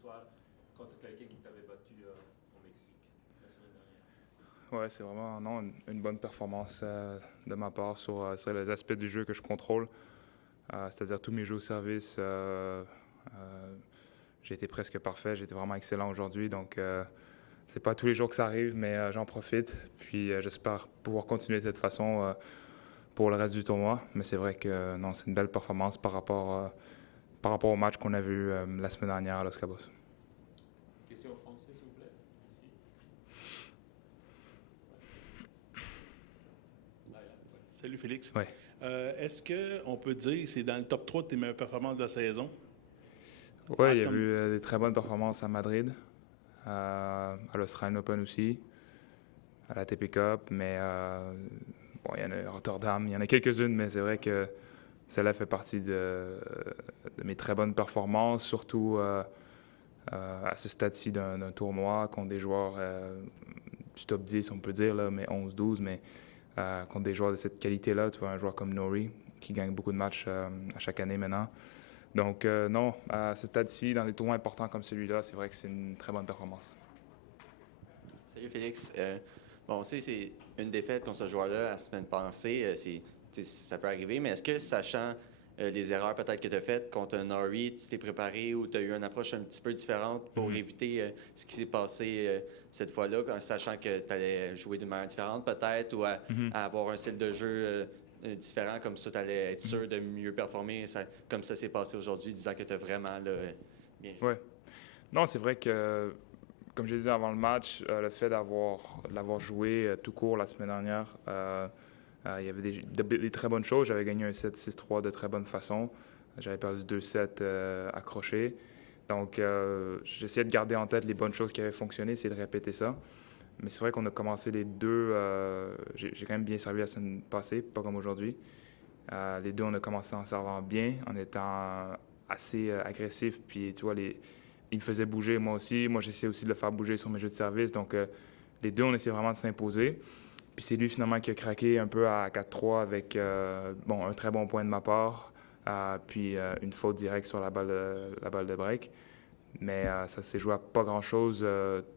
soir contre quelqu'un qui t'avait battu au Mexique la semaine dernière? Ouais, c'est vraiment une bonne performance de ma part sur les aspects du jeu que je contrôle. C'est-à-dire tous mes jeux au service. J'ai été presque parfait. J'ai été vraiment excellent aujourd'hui. Donc, c'est pas tous les jours que ça arrive, mais j'en profite. Puis, j'espère pouvoir continuer de cette façon pour le reste du tournoi. Mais c'est vrai que non, c'est une belle performance par rapport au match qu'on a vu la semaine dernière à Los Cabos. Question en français, s'il vous plaît. Ici. Salut Félix. Ouais. Est-ce qu'on peut dire que c'est dans le top 3 de tes meilleures performances de la saison? Oui, il y a eu des très bonnes performances à Madrid, à l'Australian Open aussi, à la TP Cup, mais bon, il y en a à Rotterdam, il y en a quelques-unes, mais c'est vrai que celle-là fait partie de mes très bonnes performances, surtout à ce stade-ci d'un tournoi contre des joueurs du top 10, on peut dire, là, mais 11-12, mais contre des joueurs de cette qualité-là, tu vois, un joueur comme Norrie, qui gagne beaucoup de matchs à chaque année maintenant. Donc non, à ce stade-ci, dans des tournois importants comme celui-là, c'est vrai que c'est une très bonne performance. Salut Félix. Bon, c'est une défaite contre ce joueur-là la semaine passée. Ça peut arriver, mais est-ce que, sachant les erreurs peut-être que tu as faites contre un Norrie, tu t'es préparé ou tu as eu une approche un petit peu différente pour éviter ce qui s'est passé cette fois-là, sachant que tu allais jouer d'une manière différente peut-être ou à avoir un style de jeu différent, comme ça tu allais être sûr de mieux performer, comme ça s'est passé aujourd'hui, disant que tu as vraiment bien joué? Oui. Non, c'est vrai que, comme je l'ai dit avant le match, le fait de l'avoir joué tout court la semaine dernière, il y avait des très bonnes choses. J'avais gagné un 7-6-3 de très bonne façon. J'avais perdu 2 sets accrochés. Donc, j'essayais de garder en tête les bonnes choses qui avaient fonctionné, essayer de répéter ça. Mais c'est vrai qu'on a commencé les deux. J'ai quand même bien servi la semaine passée, pas comme aujourd'hui. Les deux, on a commencé en servant bien, en étant assez agressif. Puis, tu vois, il me faisait bouger, moi aussi. Moi, j'essayais aussi de le faire bouger sur mes jeux de service. Donc, les deux, on essayait vraiment de s'imposer. Puis c'est lui, finalement, qui a craqué un peu à 4-3 avec un très bon point de ma part, puis une faute directe sur la balle de break. Mais ça s'est joué à pas grand-chose,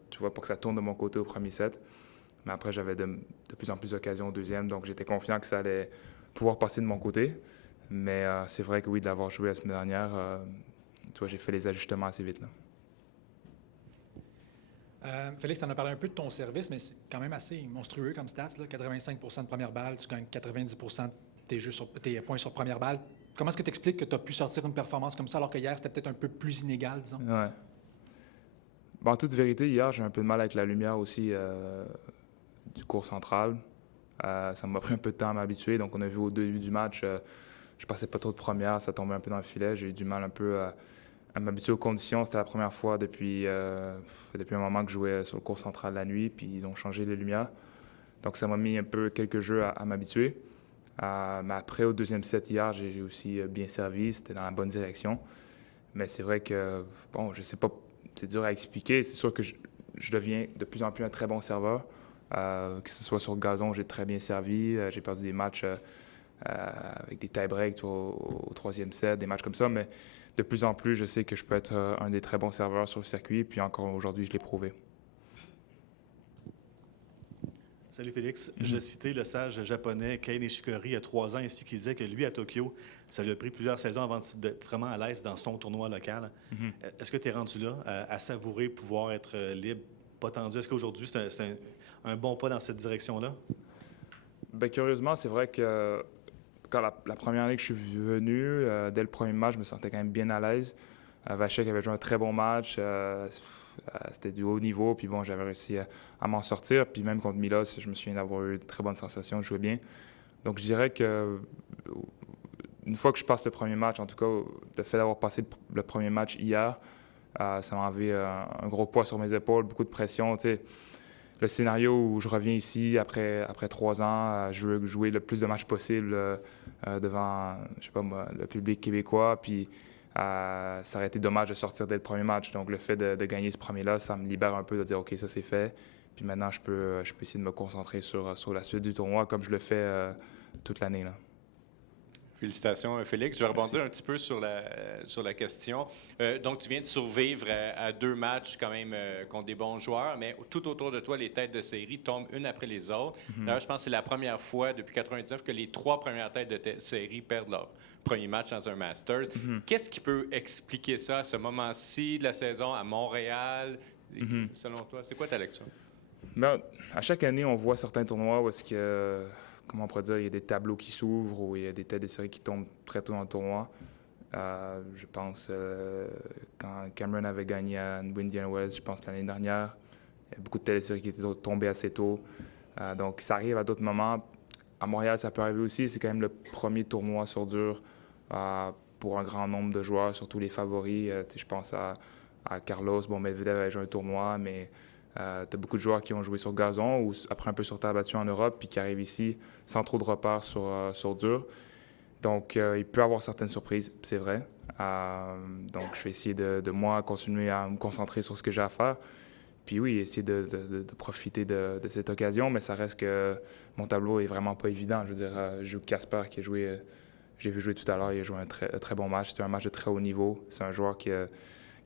tu vois, pour que ça tourne de mon côté au premier set. Mais après, j'avais de plus en plus d'occasions au deuxième, donc j'étais confiant que ça allait pouvoir passer de mon côté. Mais c'est vrai que oui, de l'avoir joué la semaine dernière, tu vois, j'ai fait les ajustements assez vite, là. Félix, tu en as parlé un peu de ton service, mais c'est quand même assez monstrueux comme stats, là. 85 de première balle, tu gagnes 90 de tes points sur première balle. Comment est-ce que tu expliques que tu as pu sortir une performance comme ça, alors que hier, c'était peut-être un peu plus inégal, disons? Ouais. Bon, en toute vérité, hier, j'ai un peu de mal avec la lumière aussi du court central. Ça m'a pris un peu de temps à m'habituer. Donc, on a vu au début du match, je passais pas trop de première, ça tombait un peu dans le filet. J'ai eu du mal un peu à m'habituer aux conditions. C'était la première fois depuis un moment que je jouais sur le court central la nuit, puis ils ont changé les lumières. Donc, ça m'a mis un peu quelques jeux à m'habituer. Mais après, au deuxième set hier, j'ai aussi bien servi. C'était dans la bonne direction. Mais c'est vrai que, bon, je sais pas, c'est dur à expliquer. C'est sûr que je deviens de plus en plus un très bon serveur. Que ce soit sur le gazon, j'ai très bien servi. J'ai perdu des matchs avec des tie-breaks au troisième set, des matchs comme ça. Mais de plus en plus, je sais que je peux être un des très bons serveurs sur le circuit. Puis encore aujourd'hui, je l'ai prouvé. Salut Félix. Je citais le sage japonais Kei Nishikori il y a 3 ans ici qui disait que lui, à Tokyo, ça lui a pris plusieurs saisons avant d'être vraiment à l'aise dans son tournoi local. Est-ce que tu es rendu là à savourer pouvoir être libre, pas tendu? Est-ce qu'aujourd'hui, c'est un bon pas dans cette direction-là? Bien, curieusement, c'est vrai que quand la première année que je suis venu, dès le premier match, je me sentais quand même bien à l'aise. Vachek avait joué un très bon match. C'était du haut niveau. Puis bon, j'avais réussi à m'en sortir. Puis même contre Milos, je me souviens d'avoir eu de très bonnes sensations, de jouer bien. Donc je dirais que une fois que je passe le premier match, en tout cas, le fait d'avoir passé le premier match hier, ça m'a enlevé un gros poids sur mes épaules, beaucoup de pression. Tu sais, le scénario où je reviens ici après 3 ans, je veux jouer le plus de matchs possible devant, je sais pas moi, le public québécois. Puis ça aurait été dommage de sortir dès le premier match. Donc le fait de gagner ce premier-là, ça me libère un peu de dire OK, ça c'est fait. Puis maintenant, je peux essayer de me concentrer sur la suite du tournoi comme je le fais toute l'année, là. Félicitations, Félix. Je vais rebondir un petit peu sur la question. Donc, tu viens de survivre à 2 matchs quand même contre des bons joueurs, mais tout autour de toi, les têtes de série tombent une après les autres. D'ailleurs, je pense que c'est la première fois depuis 1999 que les 3 premières têtes de série perdent leur premier match dans un Masters. Qu'est-ce qui peut expliquer ça à ce moment-ci de la saison à Montréal? Selon toi, c'est quoi ta lecture? Ben, à chaque année, on voit certains tournois où est-ce que, comment on pourrait dire, il y a des tableaux qui s'ouvrent ou il y a des têtes de série qui tombent très tôt dans le tournoi. Je pense quand Cameron avait gagné à Indian Wells, je pense l'année dernière, il y a beaucoup de têtes de série qui étaient tombées assez tôt. Donc ça arrive à d'autres moments. À Montréal, ça peut arriver aussi. C'est quand même le premier tournoi sur dur pour un grand nombre de joueurs, surtout les favoris. Je pense à Carlos. Bon, Medvedev avait joué un tournoi, mais tu as beaucoup de joueurs qui ont joué sur gazon ou après un peu sur terre battue en Europe, puis qui arrivent ici sans trop de repères sur dur. Donc, il peut y avoir certaines surprises, c'est vrai. Donc, je vais essayer de moi continuer à me concentrer sur ce que j'ai à faire. Puis oui, essayer de profiter de cette occasion, mais ça reste que mon tableau est vraiment pas évident. Je veux dire, je joue Casper qui a joué, j'ai vu jouer tout à l'heure, il a joué un très bon match. C'était un match de très haut niveau. C'est un joueur qui a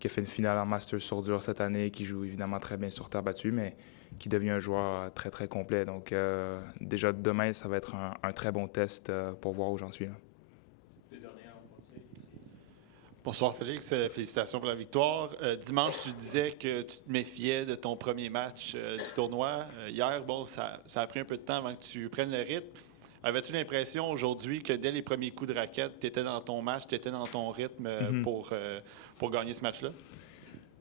fait une finale en Masters sur dur cette année, qui joue évidemment très bien sur terre battue, mais qui devient un joueur très, très complet. Donc, déjà demain, ça va être un très bon test pour voir où j'en suis. Là. Bonsoir Félix, félicitations pour la victoire. Dimanche, tu disais que tu te méfiais de ton premier match du tournoi. Hier, bon, ça a pris un peu de temps avant que tu prennes le rythme. Avais-tu l'impression aujourd'hui que dès les premiers coups de raquette, tu étais dans ton match, tu étais dans ton rythme pour gagner ce match-là?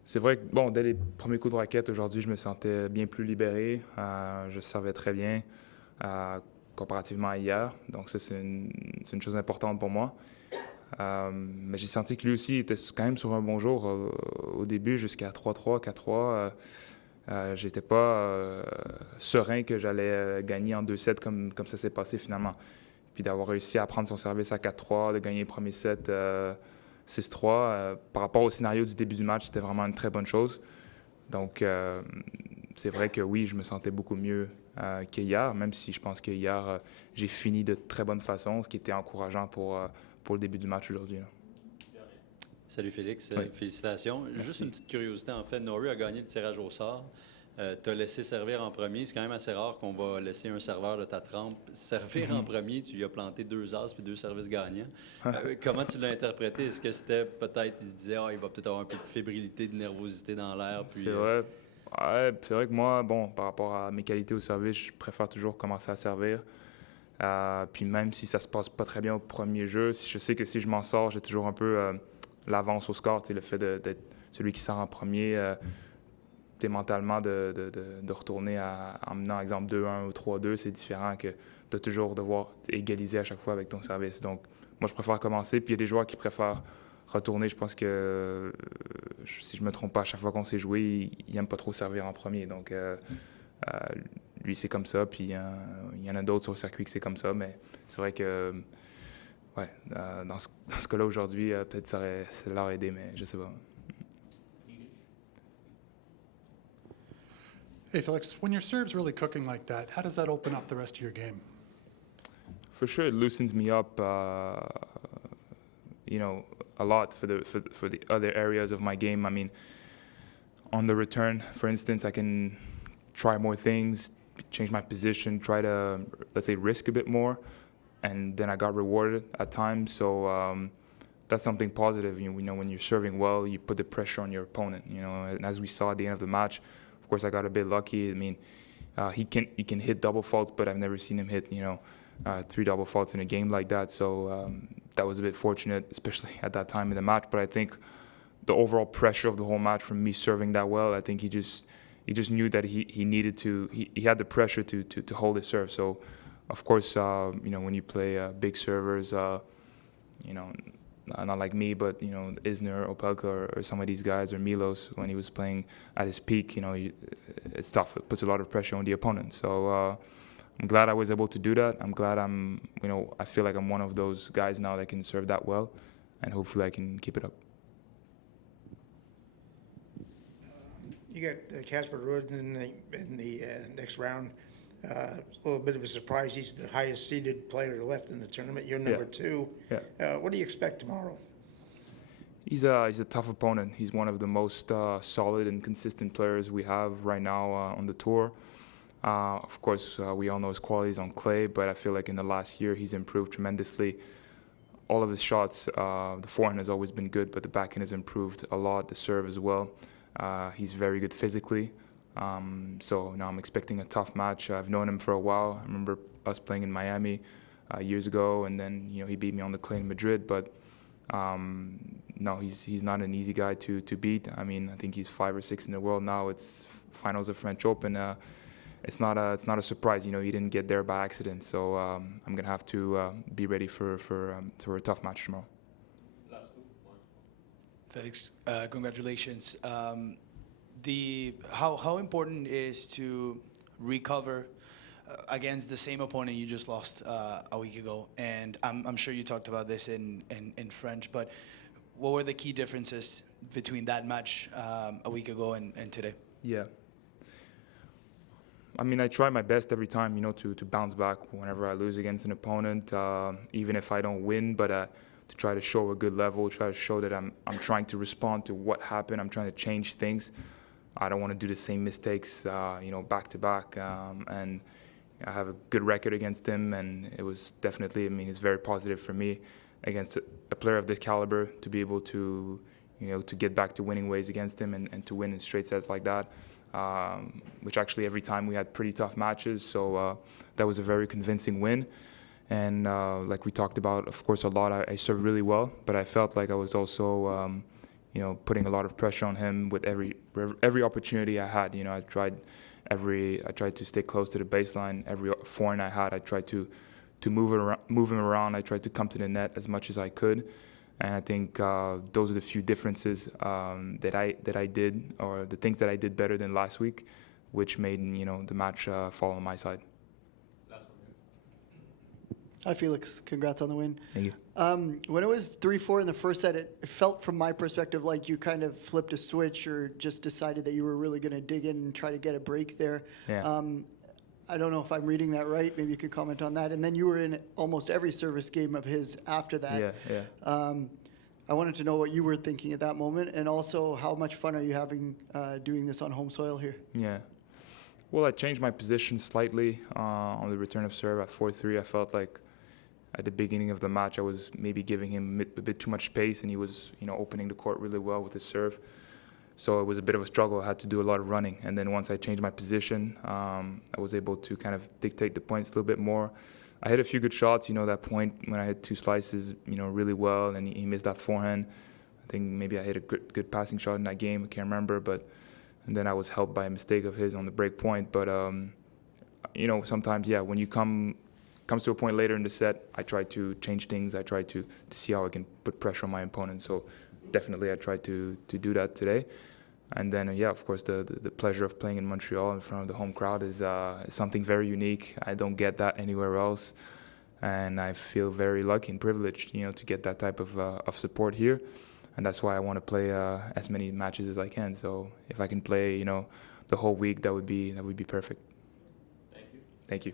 C'est vrai que, bon, dès les premiers coups de raquette, aujourd'hui, je me sentais bien plus libéré. Je servais très bien comparativement à hier. Donc ça, c'est une chose importante pour moi. Mais j'ai senti que lui aussi était quand même sur un bon jour au début, jusqu'à 3-3, 4-3. J'étais pas serein que j'allais gagner en 2 sets comme ça s'est passé finalement. Puis d'avoir réussi à prendre son service à 4-3, de gagner le premier set 6-3, par rapport au scénario du début du match, c'était vraiment une très bonne chose. Donc c'est vrai que oui, je me sentais beaucoup mieux qu'hier, même si je pense qu'hier, j'ai fini de très bonne façon, ce qui était encourageant pour le début du match aujourd'hui. Salut Félix, Oui. Félicitations. Merci. Juste une petite curiosité, en fait, Norrie a gagné le tirage au sort. Tu as laissé servir en premier. C'est quand même assez rare qu'on va laisser un serveur de ta trempe servir en premier. Tu lui as planté 2 as puis 2 services gagnants. Comment tu l'as interprété? Est-ce que c'était peut-être, il se disait, il va peut-être avoir un peu de fébrilité, de nervosité dans l'air? Puis, C'est vrai. Ouais, c'est vrai que moi, bon, par rapport à mes qualités au service, je préfère toujours commencer à servir. Puis même si ça se passe pas très bien au premier jeu, je sais que si je m'en sors, j'ai toujours un peu l'avance au score. Le fait d'être celui qui sort en premier, mentalement de retourner en menant, exemple, 2-1 ou 3-2, c'est différent que de toujours devoir égaliser à chaque fois avec ton service. Donc, moi, je préfère commencer. Puis il y a des joueurs qui préfèrent retourner. Je pense que, si je me trompe pas, à chaque fois qu'on s'est joué, il n'aime pas trop servir en premier. Donc, lui, c'est comme ça. Puis il y en a d'autres sur le circuit que c'est comme ça. Mais c'est vrai que, ouais, dans ce cas-là, aujourd'hui, peut-être ça leur aidé, mais je sais pas. Hey, Felix, when your serve's really cooking like that, how does that open up the rest of your game? For sure, it loosens me up, a lot for the other areas of my game. I mean, on the return, for instance, I can try more things, change my position, try to, let's say, risk a bit more, and then I got rewarded at times. So that's something positive. You know, when you're serving well, you put the pressure on your opponent. You know, and as we saw at the end of the match, of course, I got a bit lucky. I mean, he can hit double faults, but I've never seen him hit 3 double faults in a game like that. So that was a bit fortunate, especially at that time in the match. But I think the overall pressure of the whole match from me serving that well, I think he just knew that he needed to. He had the pressure to hold his serve. So, of course, when you play big servers, not like me, but Isner, Opelka, or some of these guys, or Milos, when he was playing at his peak, it's tough. It puts a lot of pressure on the opponent. So I'm glad I was able to do that. I'm glad I feel like I'm one of those guys now that can serve that well, and hopefully I can keep it up. You got Casper Ruud in the next round. a little bit of a surprise. He's the highest seeded player left in the tournament. You're number two. Yeah. What do you expect tomorrow? He's a tough opponent. He's one of the most solid and consistent players we have right now on the tour. Of course, we all know his qualities on clay, but I feel like in the last year he's improved tremendously. All of his shots, the forehand has always been good, but the backhand has improved a lot, the serve as well. He's very good physically. So now I'm expecting a tough match. I've known him for a while. I remember us playing in Miami years ago, and then he beat me on the clay in Madrid. But no, he's not an easy guy to beat. I mean, I think he's 5 or 6 in the world now. It's finals of French Open. It's not a surprise. He didn't get there by accident. So I'm gonna have to be ready for a tough match tomorrow. Felix, congratulations. How important is to recover against the same opponent you just lost a week ago? And I'm sure you talked about this in French, but what were the key differences between that match a week ago and today? Yeah. I mean, I try my best every time, to bounce back whenever I lose against an opponent, even if I don't win, but to try to show a good level, try to show that I'm trying to respond to what happened. I'm trying to change things. I don't want to do the same mistakes, back to back. And I have a good record against him, and it was definitely, it's very positive for me against a player of this caliber to be able to, to get back to winning ways against him and to win in straight sets like that. Which actually every time we had pretty tough matches, so that was a very convincing win. And like we talked about, of course, a lot, I served really well, but I felt like I was also, putting a lot of pressure on him with every opportunity I had. I tried to stay close to the baseline. Every forehand I had, I tried to move him around. I tried to come to the net as much as I could. And I think those are the few differences that I did, or the things that I did better than last week, which made the match fall on my side. Hi, Felix. Congrats on the win. Thank you. When it was 3-4 in the first set, it felt from my perspective like you kind of flipped a switch or just decided that you were really going to dig in and try to get a break there. Yeah. I don't know if I'm reading that right. Maybe you could comment on that. And then you were in almost every service game of his after that. Yeah. I wanted to know what you were thinking at that moment, and also how much fun are you having doing this on home soil here? Yeah. Well, I changed my position slightly on the return of serve at 4-3. I felt like at the beginning of the match I was maybe giving him a bit too much space, and he was opening the court really well with his serve. So it was a bit of a struggle. I had to do a lot of running. And then once I changed my position, I was able to kind of dictate the points a little bit more. I hit a few good shots, that point when I hit 2 slices, really well, and he missed that forehand. I think maybe I hit a good passing shot in that game. I can't remember, and then I was helped by a mistake of his on the break point. But, sometimes, when you comes to a point later in the set, I try to change things. I try to see how I can put pressure on my opponent. So definitely I tried to do that today. And then, of course, the pleasure of playing in Montreal in front of the home crowd is something very unique. I don't get that anywhere else. And I feel very lucky and privileged, to get that type of support here. And that's why I want to play as many matches as I can. So if I can play, the whole week, that would be perfect. Thank you. Thank you.